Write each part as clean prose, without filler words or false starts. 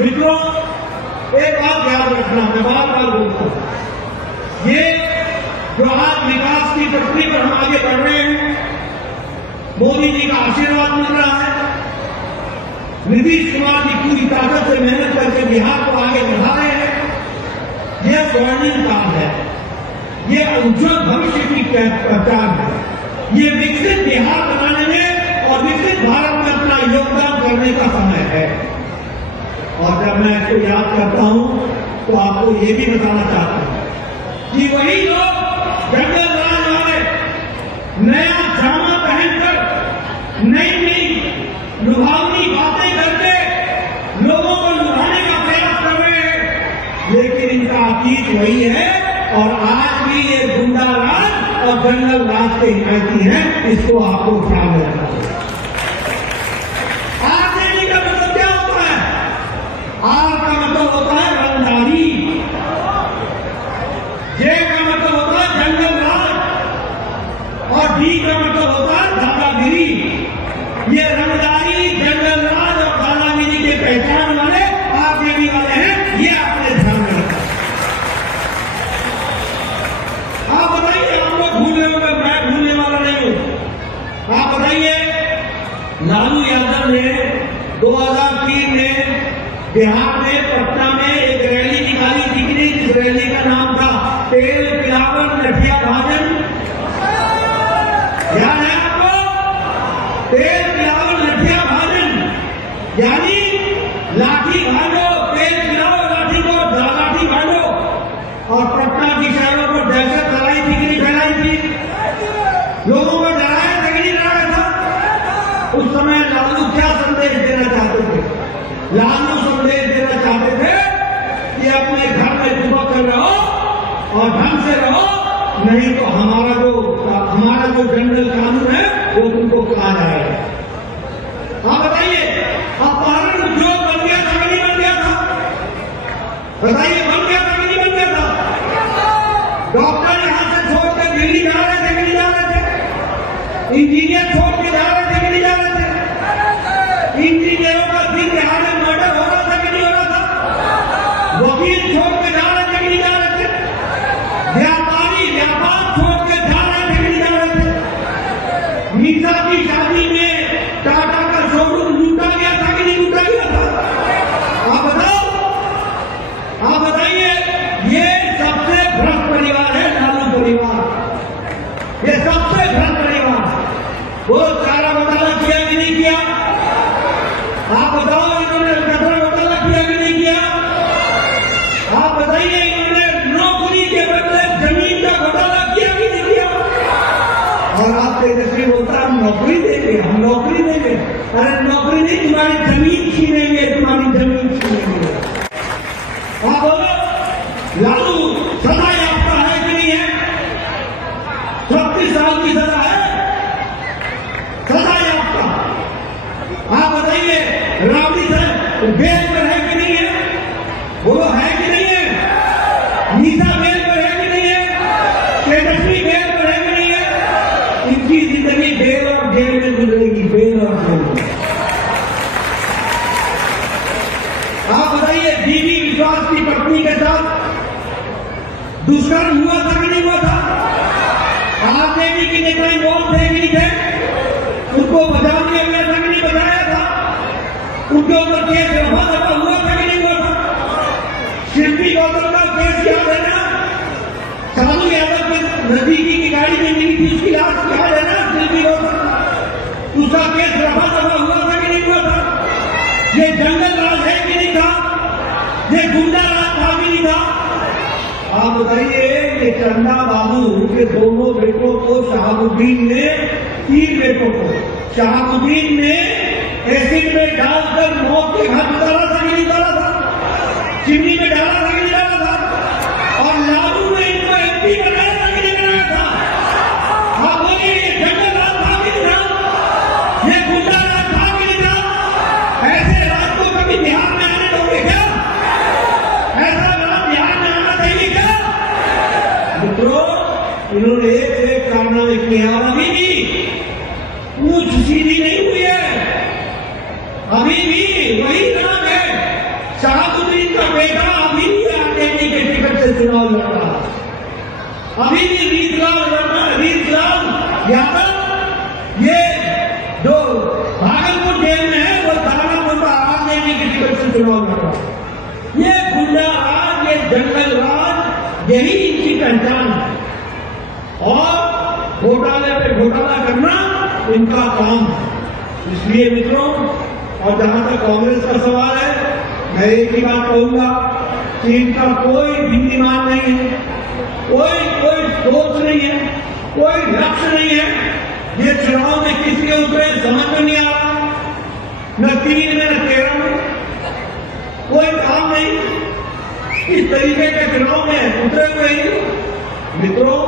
मित्रों, एक बात याद रखना, मैं बार बार बोलता हूं, ये जो आज विकास की पटरी पर हम आगे बढ़ रहे हैं, मोदी जी का आशीर्वाद मिल रहा है, नीतीश कुमार जी पूरी ताकत से मेहनत करके बिहार को आगे बढ़ा रहे हैं। यह स्वर्णिम काल है, यह उज्जवल भविष्य की पहचान है, ये विकसित बिहार बनाने में और विकसित भारत में अपना योगदान करने का समय है। और जब मैं इसको याद करता हूं तो आपको ये भी बताना चाहता हूं कि वही लोग जंगल राज वाले नया जामा पहनकर नई नई लुभावनी बातें करके लोगों को लुभाने का प्रयास कर रहे हैं, लेकिन इनका अतीत वही है और आज भी ये गुंडा राज और जंगल राज के हिमायती हैं। इसको आपको ध्यान में रखना है। आरजेडी का मतलब क्या होता है? आर का मतलब होता है रंगदारी, जे का मतलब होता है जंगल राज और डी का मतलब होता है दादागिरी। ये रंगदारी, जंगल राज और दादागिरी के पहचान वाले आरजेडी वाले हैं, ये आपने ध्यान में रखा। आप बताइए, आप लोग भूले होंगे, मैं भूलने वाला नहीं हूं। आप बताइए, लालू यादव ने 2003 में बिहार में पटना में एक रैली निकाली थी कि नहीं, जिस रैली का नाम था तेल पिलावन लठिया भाजन। याद है आपको? तेल पिलावन लठिया भाजन, यानी लाठी भाजो, तेल पिलाओ लाठी को, लाठी भाजो। और पटना की शहरों को दहशत फैलाई थी कि नहीं फैलाई थी? लोगों को डराया था कि नहीं डराया था? उस समय लालू क्या संदेश देना चाहते थे? लालू संदेश देना चाहते थे कि अपने घर में चुपक कर रहो और ढंग से रहो, नहीं तो हमारा जो जनरल कानून है वो तुमको खा जाएगा। आप बताइए, अपहरण उद्योग बन गया था कि नहीं बन गया था? बताइए, बन गया था कि नहीं बन गया था? डॉक्टर यहां से छोड़ कर दिल्ली जा रहे थे कि नहीं जा रहे थे? इंजीनियर छोड़ के जा रहे थे कि नहीं जा रहे थे? इंजीनियरों का दिन दिहाड़े मर्डर हो रहा था कि नहीं हो रहा था? वकील छोड़ के जा रहे थे कि नहीं जा रहे थे? व्यापारी व्यापार छोड़ के जा रहे थे कि नहीं जा रहे थे? मीसा की शादी में टाटा का शोरूम लूटा गया था कि नहीं लूटा गया था? आप बताओ, आप बताइए, ये सबसे भ्रष्ट परिवार है लालू परिवार, ये सबसे भ्रष्ट परिवार। वो चारा घोटाला किया कि नहीं किया? आप बताओ, इन्होंने कचरा घोटाला किया कि नहीं किया? आप बताइए, इन्होंने नौकरी के बदले जमीन का घोटाला किया कि नहीं किया? और आप तेजस्वी बोलता है हम नौकरी देंगे, हम नौकरी देंगे। अरे नौकरी नहीं, तुम्हारी जमीन छीनेंगे, तुम्हारी जमीन छीनेंगे। आप बोलो, लालू सजा याफ्ता है कि नहीं है? 36 साल की सजा है, सजा याफ्ता। आप बताइए, राबड़ी साहब बेल पर है कि नहीं है? बोलो, है कि नहीं है? नीता बेल पर है कि नहीं है? तेजस्वी बेल पर है कि नहीं है? इनकी जिंदगी बेल और जेल में गुजरेगी, बेल और जेल में। आप बताइए, दीदी विश्वास की पत्नी के साथ दुष्कर्म हुआ था कि नहीं हुआ था? आरजेडी के नेता इन्वॉल्व थे कि नहीं थे? उनको बचा दिया गया था कि नहीं बचाया था? उनके ऊपर केस रफा दफा हुआ था कि नहीं हुआ था? शिल्पी गौतम का केस याद है ना? लालू यादव के नजदीकी की गाड़ी में मिली थी, उसकी लाश याद है ना? शिल्पी गौतम, उसका केस रफा दफा हुआ था कि नहीं हुआ था? ये जंगल राज है कि नहीं था? ये गुंडा राज था कि नहीं था? आप बताइए, ये चंदा बाबू के दोनों बेटों को शहाबुद्दीन ने, 3 बेटों को शहाबुद्दीन ने एसिड में डालकर मौत के घाट उतारा था कि नहीं उतारा था? चिमनी में डाला था कि नहीं डाला था? और लालू ने इनको एमपी बनाया था कि नहीं बनाया था? आप बोलिए, ये जंगल राज था कि नहीं था? ये गुंडा राज था कि नहीं था? ऐसे राज को कभी बिहार में आने दोगे क्या? ऐसा राज बिहार में आना चाहिए क्या? मित्रों, इन्होंने एक कारनामे किए और अभी भी पूछ सीधी नहीं हुई है, अभी भी वही नाम है, शहाबुद्दीन का बेटा अभी भी आरजेडी के टिकट से चुनाव लड़ रहा है, अभी भी रीतलाल यादव ये जो भागलपुर जेल में है वो दानापुर का आरजेडी के टिकट से चुनाव लड़ रहा है। ये गुंडा राज, ये जंगल राज, यही इनकी पहचान है और घोटाले पे घोटाला करना इनका काम। इसलिए मित्रों, और जहां तक कांग्रेस का सवाल है, मैं एक ही बात कहूंगा कि इनका कोई भिन्नमान नहीं है, कोई सोच नहीं है, कोई लक्ष्य नहीं है। ये चुनाव में किसके उतरे समझ में नहीं आ रहा, न 3 में न 13 में, कोई काम नहीं। इस तरीके के चुनाव में उतरे हुए ही मित्रों,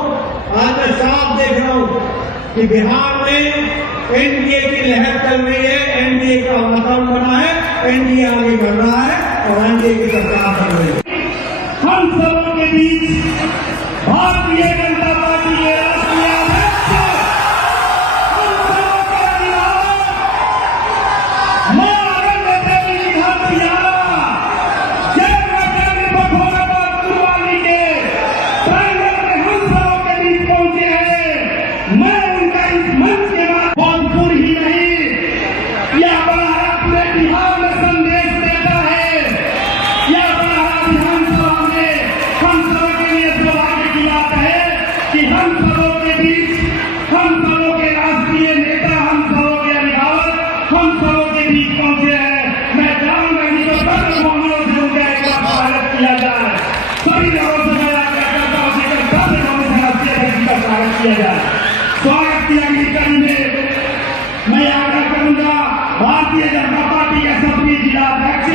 आज मैं साफ देख रहा हूं कि बिहार में एनडीए की लहर चल रही है, एनडीए का वातावरण बना है, एनडीए आगे बढ़ रहा है और एनडीए की सरकार बन रही है। हम सबों के बीच भारतीय जनता पार्टी के राष्ट्रीय अध्यक्ष हम सबों के अभिभावक मां आनंद देवी विधानसभा जय माता दी बखोरा कुर्बानी के प्रांगण में हम सबों के बीच पहुंचे हैं। मैं उनका इस मंच के बाद कानपुर ही नहीं, यह बड़ा पूरे बिहार में संदेश देता है। यह बड़ा विधानसभा में हम सबों के लिए सौभाग्य की बात है कि हम सबों के बीच, हम सबों के राष्ट्रीय नेता, हम सबों के अभिभावक, हम सबों के बीच पहुंचे हैं। मैं चाहूंगा कि जो सर्व मानव से उनका एक बार स्वागत किया जाए। सभी लोगों से मैं आग्रह करता हूं कि सभी लोगों से राष्ट्रीय अध्यक्ष का स्वागत किया जाए। स्वागत की अगली कड़ी में मैं आग्रह करूंगा भारतीय जनता पार्टी के सभी जिला अध्यक्ष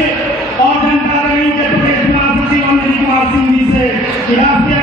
और जनता दल के प्रदेश महासचिव अनिल कुमार सिंह जी से कि राष्ट्रीय